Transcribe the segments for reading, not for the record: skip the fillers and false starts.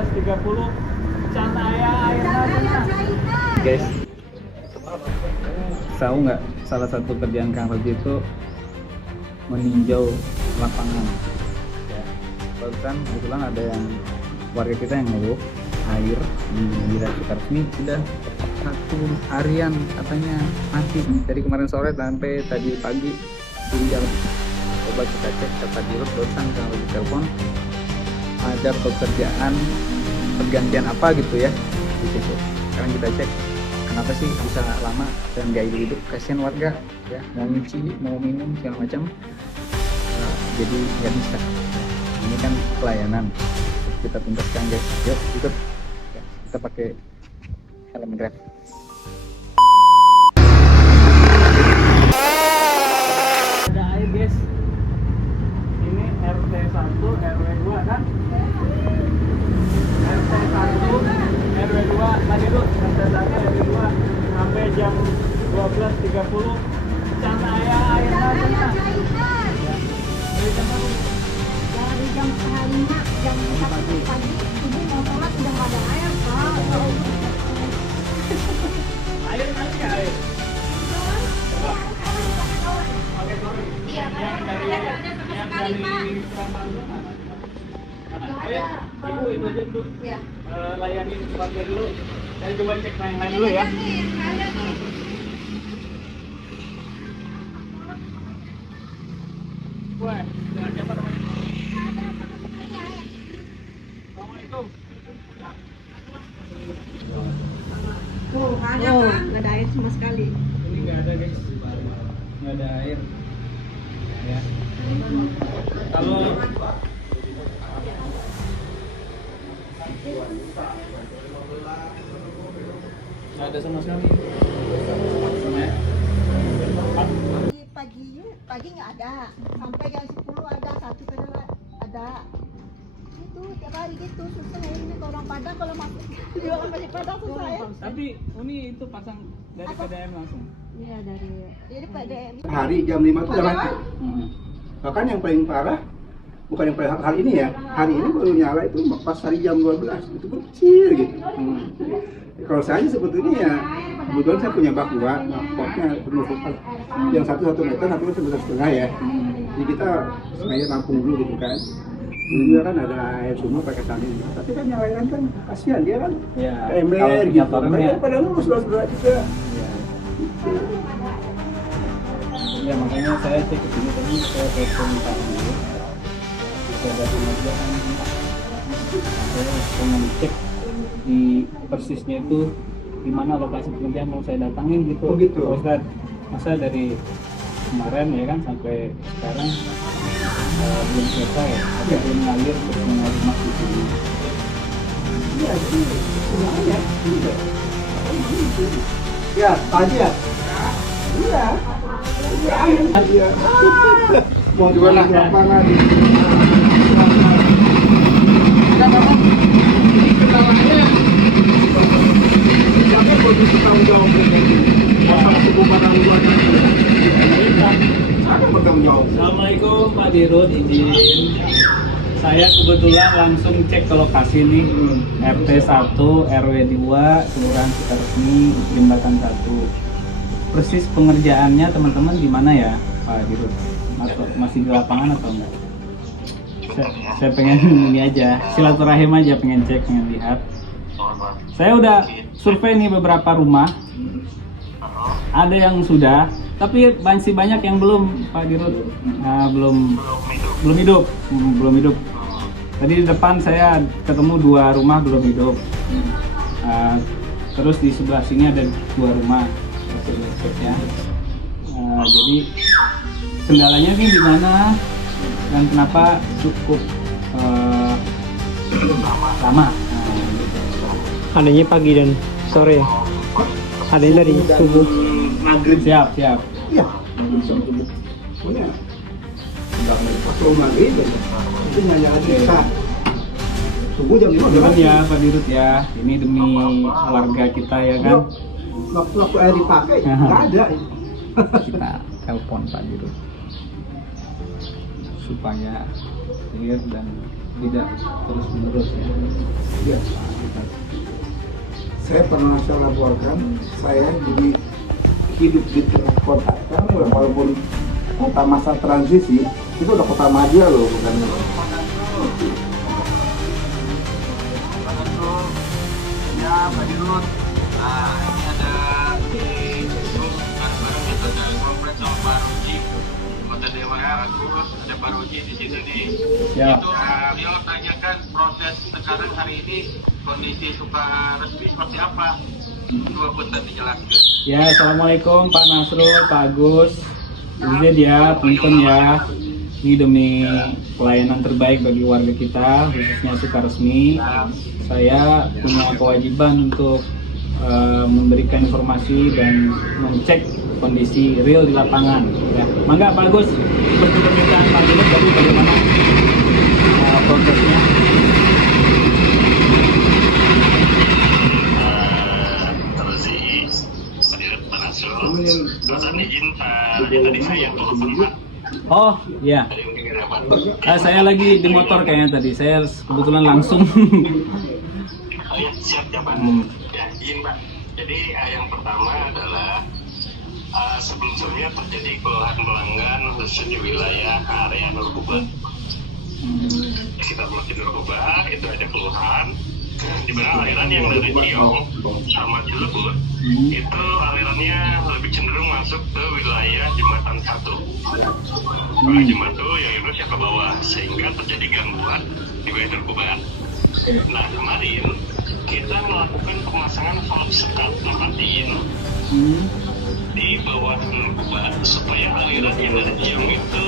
12.30 can airnya. Guys, tahu nggak salah satu kerjaan Kang Roji itu meninjau lapangan ya. Barusan kebetulan ada yang warga kita yang ngeluh air di wilayah Sukaresmi sudah 1 harian katanya mati dari kemarin sore sampai tadi pagi tinggal. Coba kita cek kata dirut, barusan Kang Roji telepon ada pekerjaan pergantian apa gitu ya di situ. Sekarang kita cek kenapa sih bisa lama dan nggak hidup, kasihan warga ya, mau nyuci mau minum segala macam. Jadi nggak bisa, ini kan pelayanan, kita tuntaskan guys. Yuk ikut ya, kita pakai helm Grab. Ada air guys, ini RT 1 RW 2 kan, RT 1 RW 2 tadi tuh RT 1 RW 2 sampai jam 12.30 can airnya. Dari jam seharinya jam 1 pagi ibu mau sholat udah nggak ada air pak. Air nanti air. Yang dari Ibu aja dulu. Layani warga dulu. Saya coba cek yang lain dulu ya. Wah, dengan siapa namanya? Assalamualaikum. Tuh nggak ada pak, nggak ada air sama sekali. Ini nggak ada guys, nggak ada air. Ya. Kalau nggak ada sama sekali. Sama ya. Pagi nggak ada, sampai jam 10 ada, 1 kedua ada. Itu tiap hari gitu, susah ini kalau orang Padang kalau masuk jualan masih Padang susah ya. Tapi Uni itu pasang dari PDM langsung. Iya dari jadi PDM. Hari jam 5 itu udah mati. Bahkan yang paling parah bukan yang paling hari ini ya. Hari ini baru nyala itu pas hari jam 12 itu kecil gitu. Kalau saya sebetulnya ya kebetulan saya punya bak 2, baknya penuh total. Yang 1 meter, satu meter setengah ya. Jadi kita sengaja nampung dulu gitu kan. Dulu kan ada air sumur pakai tali. Tapi kan nyalain kan kasihan dia kan. Ya, Ember gitu. ya. Padahal lu sudah juga. Ya makanya saya cek ke sini tadi, saya telepon Pak dulu. Bisa ada pengerjaan. Saya pengen cek di persisnya itu di mana lokasi pekerjaan mau saya datangin gitu. Oh gitu. Pak Ustadz, masa dari kemarin ya kan sampai sekarang belum selesai atau belum ngalir ke semua rumah di sini. Iya, semuanya. Ya, tadi ya. Iya. Iya. Mau jualan lapangan. Siapa yang begitu tanggung jawab dengan masalah pembubaran luar? Siapa yang bertanggung jawab? Assalamualaikum Pak Dirut, izin. Saya kebetulan langsung cek ke lokasi nih, RT 1 RW 2 Kelurahan Sukaresmi Jembatan 1. Persis pengerjaannya teman-teman di mana ya Pak Dirut? Atau masih di lapangan atau enggak? Saya pengen ini aja, silaturahim aja, pengen cek, pengen lihat. Saya udah survei nih beberapa rumah. Ada yang sudah, tapi masih banyak yang belum Pak Dirut. Nah, belum hidup. Tadi di depan saya ketemu 2 rumah belum hidup. Terus di sebelah sini ada 2 rumah hasil ya. Jadi kendalanya nih di mana dan kenapa cukup lama? Adanya pagi dan sore ya? Adanya dari subuh. Maghrib. Siap. Iya. Punya. Waktu maghrib ya. Itu nyala bisa. Subuh jam 5 Gimana ya Pak Dirut ya? Ini demi warga kita ya kan. Waktu air dipakai nggak ada. Kita telepon Pak Dirut supaya clear dan tidak terus menerus ya. Ya, saya pernah saya laporkan, saya jadi hidup di tengah kota. Sekarang walaupun kota masa transisi, itu udah kota madya loh, bukan? Ya, Pak Dirut. Nah, ini ada di bareng-bareng kita ada kompleks sama Pak Roji. Kota Dewa Agus, ada Pak Roji di situ nih. Ya. Itu beliau tanyakan proses sekarang hari ini kondisi suka resmi seperti apa. Dua punten dijelaskan. Ya, assalamualaikum Pak Nasrul, Pak Agus. Izin ya, punten ya. Ini demi pelayanan terbaik bagi warga kita, khususnya Sukaresmi. Saya punya kewajiban untuk memberikan informasi dan mengecek kondisi real di lapangan. Ya. Mangga Pak Agus, seperti permintaan Pak Dirut tadi bagaimana prosesnya? Tadi saya telepon Pak. Oh, ya. Saya lagi di motor kayaknya tadi. Saya kebetulan langsung. Oh ya, siap ya Pak. Ya, izin Pak. Jadi yang pertama adalah sebelumnya terjadi keluhan pelanggan khususnya di wilayah area Nurkuba. Sekitar Masjid Nurkuba itu ada keluhan di mana aliran yang dari Ciong sama Cilebut itu alirannya lebih cenderung masuk ke wilayah Jembatan 1. Kalau Jembatan yang itu ke bawah sehingga terjadi gangguan di wilayah Nurkuba. Nah kemarin kita melakukan pemasangan valve sekat Mapatin di bawah Nurkuba supaya aliran yang dari Ciong itu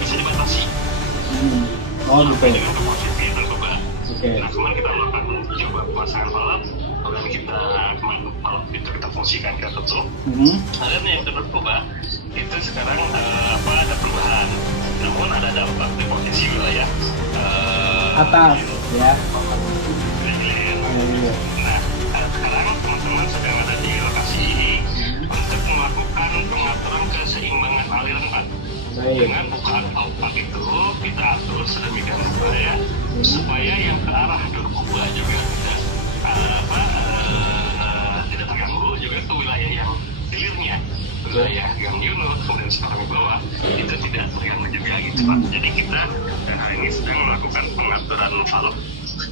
bisa dibatasi. Oh, gitu. Dengan posisi Nurkuba. Oke. Nah kemarin kita melakukan coba pemasangan valve, kemudian kemarin valve itu kita fungsikan, kita tutup. Aliran yang dari Nurkuba itu sekarang ada perubahan. Namun ada dampak di posisi wilayah Atas, ya. Nah, sekarang teman-teman sedang ada di lokasi ini untuk melakukan pengaturan keseimbangan aliran Pak. Dengan bukaan valve itu kita atur sedemikian rupa supaya yang ke arah Nurkuba juga tidak terganggu, juga ke wilayah yang hilirnya, wilayah Gang Yunus kemudian sekarang di bawah itu tidak terganggu juga gitu Pak. Jadi kita hari ini sedang melakukan pengaturan valve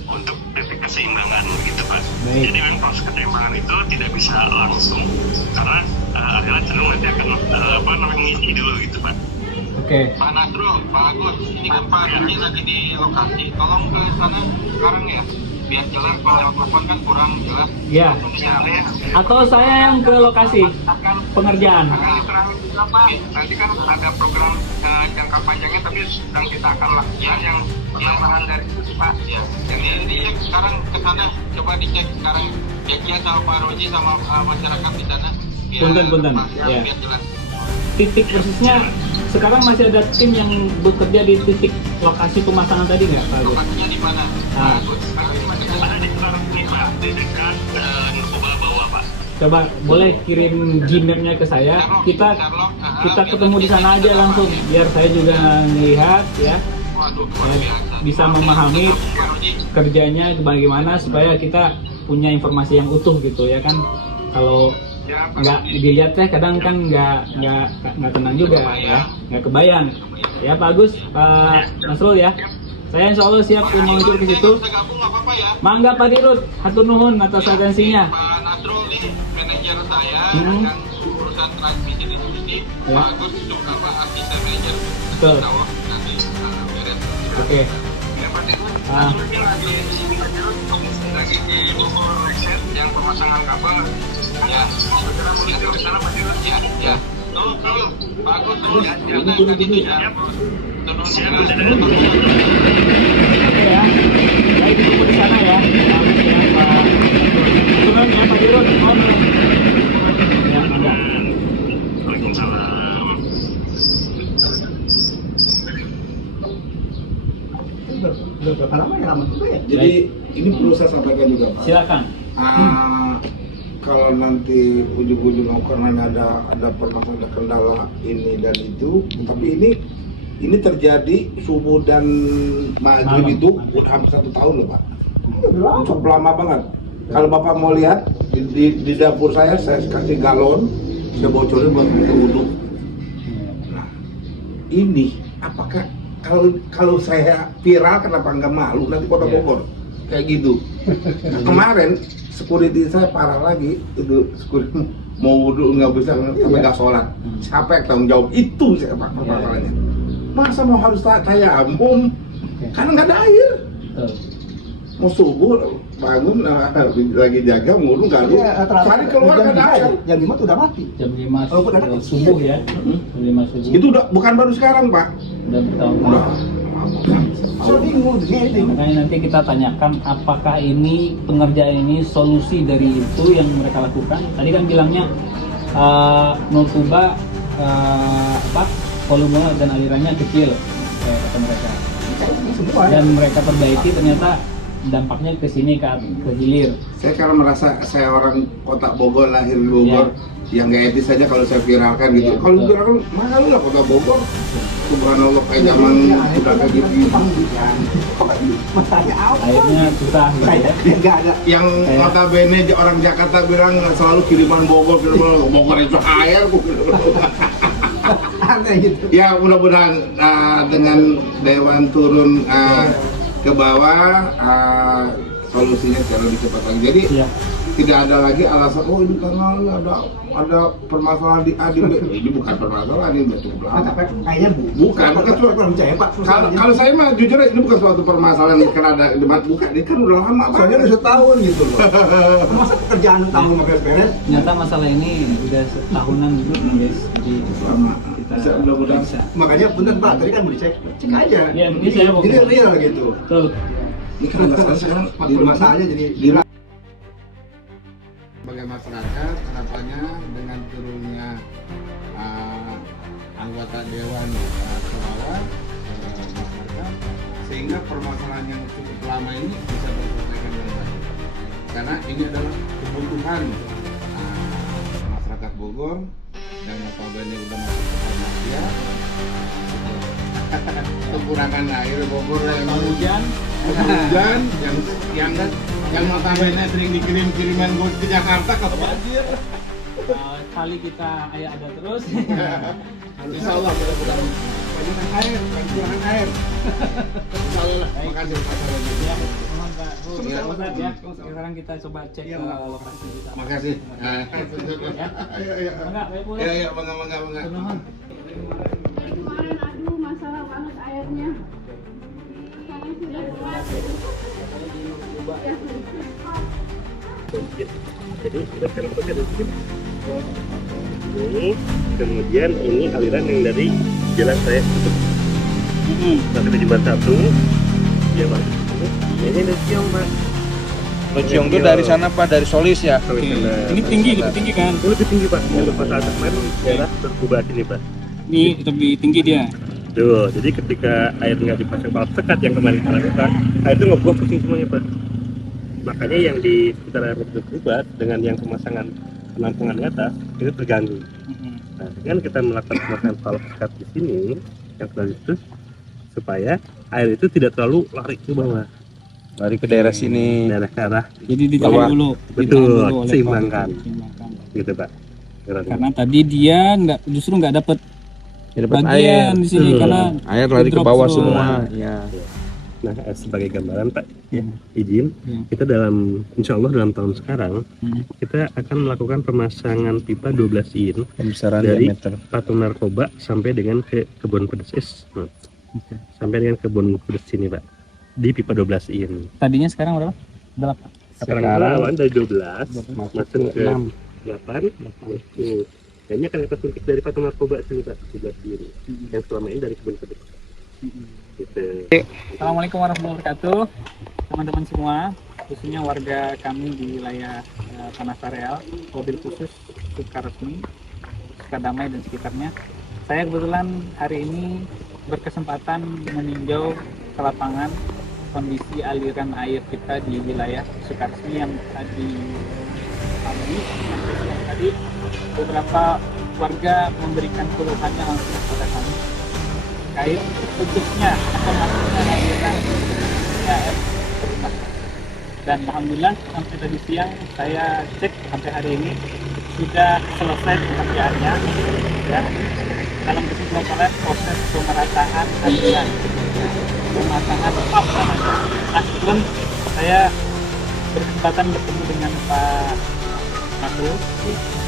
untuk titik keseimbangan gitu Pak. Jadi memang proses keseimbangan itu tidak bisa langsung karena aliran cenderung nanti akan mengisi dulu gitu Pak. Oke. Pak Nasrul, Pak Agus, ini kan Pak Rudi lagi di lokasi. Tolong ke sana sekarang ya, biar jelas. Kalau telepon kan kurang jelas. Ya. Atau saya yang ke lokasi pengerjaan. Nanti kan ada program jangka panjangnya, tapi sedang kita akan lakukan yang penambahan dari itu Pak. Ya. Jadi dicek sekarang ke sana, coba dicek sekarang. Ya sama Pak Roji sama masyarakat di sana. Punten. Ya. Biar jelas. Titik persisnya sekarang masih ada tim yang bekerja di titik lokasi pemasangan tadi nggak Pak Agus? Lokasinya di mana? Nah. Ada di sekarang ini Pak, di dekat Nurkuba bawah Pak. Coba boleh kirim Gmail-nya ke saya. Kita ketemu di sana aja langsung biar saya juga melihat ya. Saya bisa memahami kerjanya bagaimana supaya kita punya informasi yang utuh gitu ya kan. Kalau nggak dilihat ya kadang kan nggak tenang juga ya, nggak kebayang ya Pak Agus, Pak Nasrul ya. Saya insya Allah siap meluncur ke situ. Mangga Pak Dirut, hatur nuhun atas atensinya. Pak Nasrul ini manajer saya dengan urusan transmisi distribusi. Pak Agus itu asisten manajer. Betul. Nanti beres. Oke. Ya Pak Dirut, Nasrul ini lagi di Bogor Reset yang pemasangan kabel. Ya, segera menuju ke sana Pak Dirut ya. Ya. Tuh, Pak Agus terus. Ya, turun segera. Oke ya. Baik, ditunggu di sana ya. Turun ya Pak Dirut. Ya, mangga. Waalaikumsalam. Udah berapa lama ya? Lama juga ya? Jadi ini perlu saya sampaikan juga Pak. Silakan. Kalau nanti ujung-ujung karena ada permasalahan kendala ini dan itu, tapi ini ini terjadi subuh dan maghrib Malam. itu udah hampir 1 tahun loh Pak. Cukup lama banget. Kalau Bapak mau lihat di dapur saya kasih galon, saya bocorin buat wudhu. Nah, ini apakah kalau saya viral kenapa nggak malu nanti Kota Bogor kayak gitu. Nah, kemarin security saya parah lagi, itu security mau wudhu nggak bisa sampai nggak sholat. Siapa yang tanggung jawab itu saya Pak permasalahannya. Masa mau harus tayamum karena nggak ada air. Mau subuh bangun lagi jaga mulu nggak lu cari keluar nggak ada air. Jam 5 tuh udah mati. Jam 5 Oh, bukan, subuh ya. Jam 5 subuh. Itu udah bukan baru sekarang Pak. Udah bertahun-tahun. Saya bingung ini. Makanya nanti kita tanyakan apakah ini pengerjaan ini solusi dari itu yang mereka lakukan. Tadi kan bilangnya Nurtuba volume dan alirannya kecil kayak kata mereka. Semua. Dan mereka perbaiki ternyata dampaknya ke sini ke hilir. Saya kalau merasa saya orang kota Bogor, lahir di Bogor, yang nggak etis saja kalau saya viralkan gitu. Ya, Kalau betul. viralkan, malu lah kota Bogor. Subhanallah kayak zaman udah kayak gitu. Masanya apa? Akhirnya susah gitu ya. Enggak ada. Yang notabene orang Jakarta bilang selalu kiriman Bogor itu air. Aneh gitu. Ya mudah-mudahan dengan Dewan turun ke bawah solusinya secara lebih cepat lagi. Jadi Iya. tidak ada lagi alasan ini karena ada permasalahan di A di B. Ini bukan permasalahan, ini cukup lama. Kayaknya Bukan kurang percaya Pak. Kalau saya mah jujur ini bukan suatu permasalahan karena ada debat, bukan. Ini kan udah lama soalnya banget. udah setahun gitu loh. Masa pekerjaan tahun nggak beres-beres? Ternyata masalah ini udah setahunan dulu nih guys. Jadi Lama. kita Bisa, mudah-mudahan. bisa. Makanya bener Pak, tadi kan mau dicek aja. Iya, ini saya mau- Jadi real gitu. Betul. Ini kan masalah sekarang di Masalahnya jadi sebagai masyarakat harapannya dengan turunnya anggota dewan ke bawah masyarakat sehingga permasalahan yang cukup lama ini bisa diselesaikan dengan baik karena ini adalah kebutuhan masyarakat Bogor dan notabene udah masuk ke Formatia kekurangan air Bogor yang Hujan. hujan yang notabene sering dikirim-kiriman gue ke Jakarta kalau banjir. Kali kita ada terus. Insya Allah mudah-mudahan banyak air, kekurangan air. Insya Allah. Makasih Pak Sarodi. Ya, mohon Pak. Iya. Ustaz ya. Sekarang kita coba cek Iya, ke Pak. lokasi kita. Makasih. Ya. Ayo. Enggak, baik boleh. Iya, bangga. Mohon. Kemarin aduh masalah banget airnya. Sekarang sudah keluar. Jadi kita sekarang pakai di sini. Ini, kemudian ini aliran yang dari jalan saya tutup. Sampai di jembatan 1. Ya Pak. Ini dari Ciong Pak. Ciong itu dari sana Pak, dari Solis ya. Ini tinggi, lebih tinggi kan? Itu lebih tinggi Pak. Yang pas atas kemarin daerah berubah sini Pak. Ini lebih tinggi dia. Tuh, jadi ketika air nggak dipasang valve sekat yang kemarin kita lakukan, air itu ngebuang pusing semuanya Pak. Makanya yang di sekitar air berubah dengan yang pemasangan penampungan di atas itu terganggu. Nah, dengan kita melakukan pemasangan valve sekat di sini yang sudah itu supaya air itu tidak terlalu lari ke bawah, Lari ke daerah sini. daerah ke arah Jadi ditahan Bawah. dulu. Betul, Ditahan dulu oleh seimbangkan. Pak. Seimbangkan. gitu Pak. Karena tadi dia justru nggak dapat Dapat air. bagian di sini karena Air lari ke drop bawah terus. semua. Ya. Nah, sebagai gambaran Pak, Ya. izin Ya. kita insya Allah dalam tahun sekarang Hmm. kita akan melakukan pemasangan pipa 12 in Pembesaran dari diameter. Patung Narkoba sampai dengan ke kebun pedes Oke. sampai dengan kebun pedes sini Pak, di pipa 12 in. Tadinya sekarang berapa? 8. Sekarang awan dari 12 masuk ke 6. 8. Dan ini akan kita suntik dari Patung Narkoba sini Pak, 12 in yang selama ini dari kebun pedes. Gitu. Assalamualaikum warahmatullahi wabarakatuh, teman-teman semua, khususnya warga kami di wilayah Tanah Sareal, mobil khusus Sukaresmi, Sukadamai dan sekitarnya. Saya kebetulan hari ini berkesempatan meninjau ke lapangan kondisi aliran air kita di wilayah Sukaresmi yang tadi beberapa warga memberikan keluhannya langsung kepada kami. terkait tutupnya atau masuknya aliran DAF. Dan alhamdulillah sampai tadi siang saya cek sampai hari ini sudah selesai pekerjaannya ya. Dalam kesimpulan proses pemerataan aliran, pemasangan pump namanya. Nah, kebetulan saya berkesempatan bertemu dengan Pak Mandu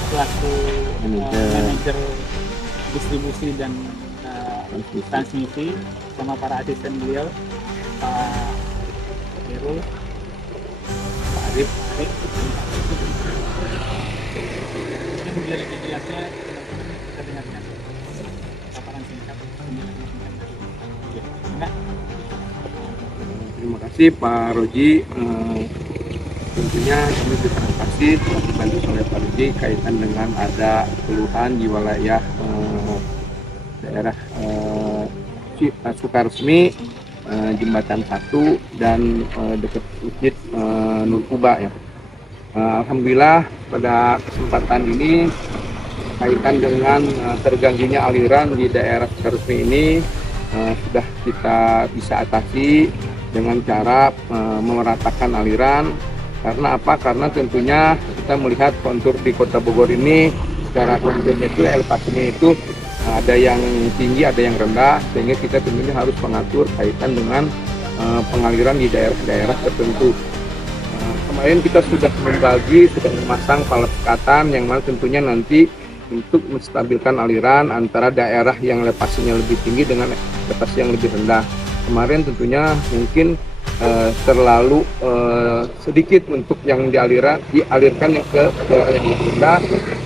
selaku manajer distribusi dan transmisi sama para asisten beliau, Pak Heru, Pak Arif. Mungkin biar lebih jelasnya kita dengarkan paparan singkat. Enggak? Terima kasih Pak Roji. Tentunya kami berterima kasih telah dibantu oleh Pak Roji kaitan dengan ada keluhan di wilayah daerah Sukaresmi, Jembatan 1 dan dekat Masjid Nur Quba ya. Alhamdulillah pada kesempatan ini kaitan dengan terganggunya aliran di daerah Sukaresmi ini sudah kita bisa atasi dengan cara memeratakan aliran. Karena apa? Karena tentunya kita melihat kontur di Kota Bogor ini secara konturnya itu elevasinya itu ada yang tinggi, ada yang rendah, sehingga kita tentunya harus mengatur kaitan dengan pengaliran di daerah-daerah tertentu. Kemarin kita sudah membagi, sudah memasang palet sekatan yang mana tentunya nanti untuk menstabilkan aliran antara daerah yang elevasinya lebih tinggi dengan elevasi yang lebih rendah. Kemarin tentunya mungkin terlalu sedikit untuk yang dialirkan yang ke daerah yang lebih rendah,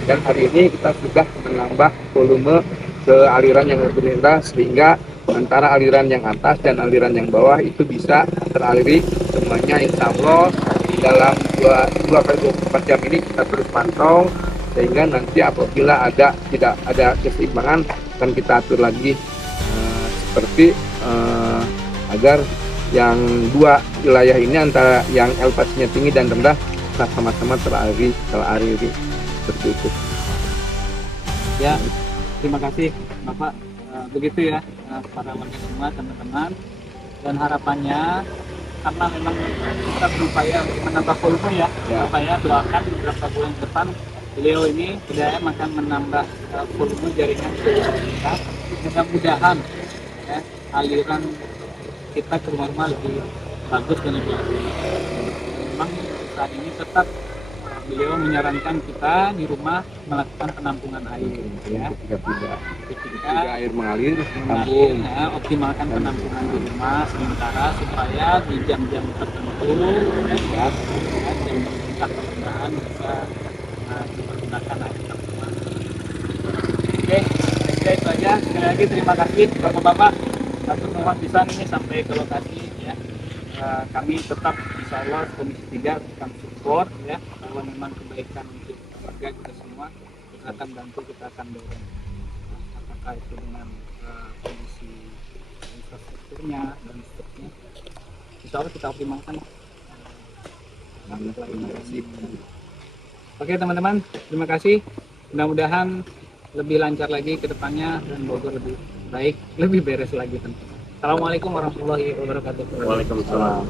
dan hari ini kita sudah menambah volume ke aliran yang lebih rendah sehingga antara aliran yang atas dan aliran yang bawah itu bisa teraliri semuanya, insya Allah dalam 2-24 jam ini kita terus pantau sehingga nanti apabila tidak ada keseimbangan akan kita atur lagi seperti agar yang dua wilayah ini antara yang elevasinya tinggi dan rendah sama-sama teraliri seperti itu. Ya, terima kasih Bapak. Begitu ya para warga semua, teman-teman, dan harapannya karena memang kita berupaya untuk menambah volume ya, supaya doakan beberapa bulan depan beliau ini PDAM akan menambah volume jaringan kita. Mudah-mudahan ya, aliran kita keluar rumah lebih bagus dan lebih bagus. Memang saat ini tetap beliau menyarankan kita di rumah melakukan penampungan air ya. Ketika air mengalir, tampung. Ya, optimalkan penampungan di rumah sementara supaya di jam-jam tertentu ya, jam puncak permintaan bisa dipergunakan air tampungan. Oke, itu aja. Sekali lagi terima kasih Bapak-bapak. Satu mohon bisa ini sampai ke lokasi ya. Kami tetap insya Allah Komisi 3 akan support ya, kalau memang kebaikan untuk warga kita semua kita akan bantu, kita akan dorong apakah itu dengan kondisi infrastrukturnya dan seterusnya, insya Allah kita optimalkan. Oke teman-teman, terima kasih, mudah-mudahan lebih lancar lagi ke depannya dan Bogor lebih baik, lebih beres lagi tentu. Assalamualaikum warahmatullahi wabarakatuh. Waalaikumsalam.